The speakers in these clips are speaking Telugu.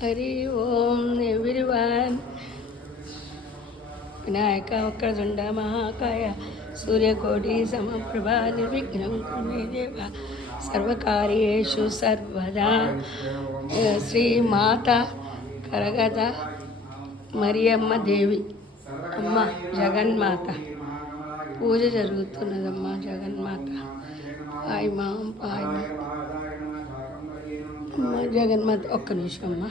హరి ఓం ఎవ్రీవన్. వినాయక వక్రతుండ మహాకాయ సూర్యకోటి సమప్రభా నిర్విఘ్నం కురు మే దేవ సర్వకార్యేషు సర్వదా. శ్రీ మాత కరగత మరియమ్మ దేవి అమ్మ జగన్మాత పూజ జరుగుతున్నదమ్మ. జగన్మాత పాయి మాం పాయి అమ్మ జగన్మాత. ఒక్క నిమిషం అమ్మ.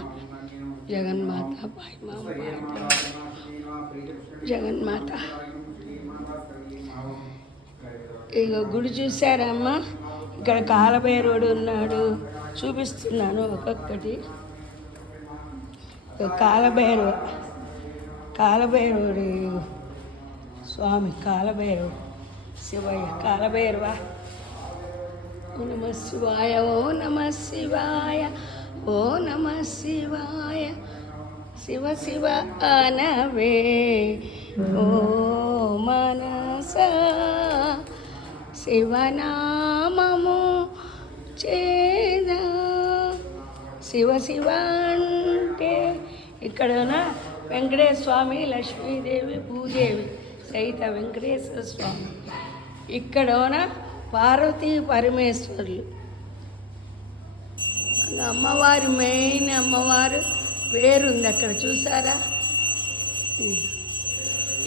జగన్మాత పాయి మాం పాయి జగన్మాత. ఇక గుడి చూసారమ్మా. ఇక్కడ కాలభైరవుడు ఉన్నాడు, చూపిస్తున్నాను ఒక్కొక్కటి. కాలభైరవుడు స్వామి, కాలభైరవుడు శివయ్య, కాలభైరవ. ఓ నమ శివాయ, ఓ నమ శివాయ, ఓ నమ శివాయ. శివ శివ అనవే ఓ మనస, శివనామము చేద. శివ శివ అంటే ఇక్కడన వెంకటేశ్వర స్వామి, లక్ష్మీదేవి, భూదేవి సహిత వెంకటేశ్వర స్వామి. ఇక్కడన పార్వతీ పరమేశ్వరులు. అమ్మవారి మెయిన్ అమ్మవారు పేరుంది అక్కడ, చూసారా?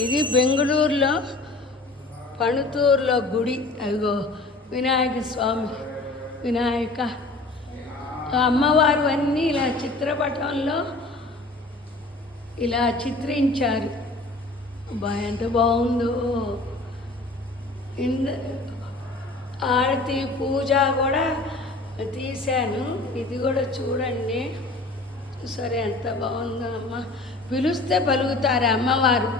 ఇది బెంగళూరులో పణుతూరులో గుడి. అదిగో వినాయక స్వామి, వినాయక. అమ్మవారు అన్నీ ఇలా చిత్రపటంలో ఇలా చిత్రించారు. ఎంత బాగుందో. ఆరతి పూజ కూడా తీశాను. ఇది కూడా చూడండి. సరే, ఎంత బాగుందో అమ్మ. పిలుస్తే పలుకుతారు అమ్మవారు.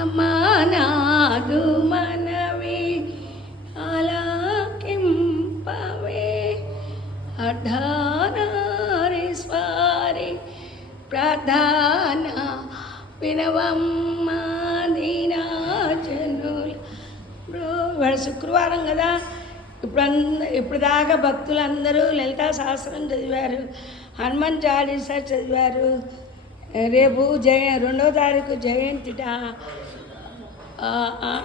అమ్మా నాదు మనవి ఆలాకింపవే, అర్ధనారి స్వారి ప్రధాన వినవమ్మ దీనాజనులు. ఇవాళ శుక్రవారం కదా. ఇప్పుడు దాకా భక్తులందరూ లలితా సహస్రం చదివారు, హనుమాన్ చాలీసా చదివారు. రేపు 2వ తారీఖు జయంతిట,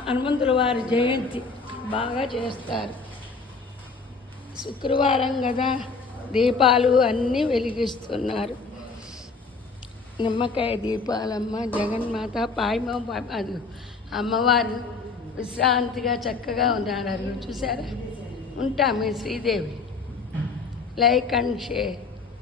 హనుమంతుల వారి జయంతి బాగా చేస్తారు. శుక్రవారం కదా, దీపాలు అన్నీ వెలిగిస్తున్నారు. నిమ్మకాయ దీపాలమ్మ. జగన్మాత పాయమం పాయ. అది అమ్మవారు విశ్రాంతిగా చక్కగా ఉన్నారు. చూసారా? ఉంటా మీ శ్రీదేవి. Like and share.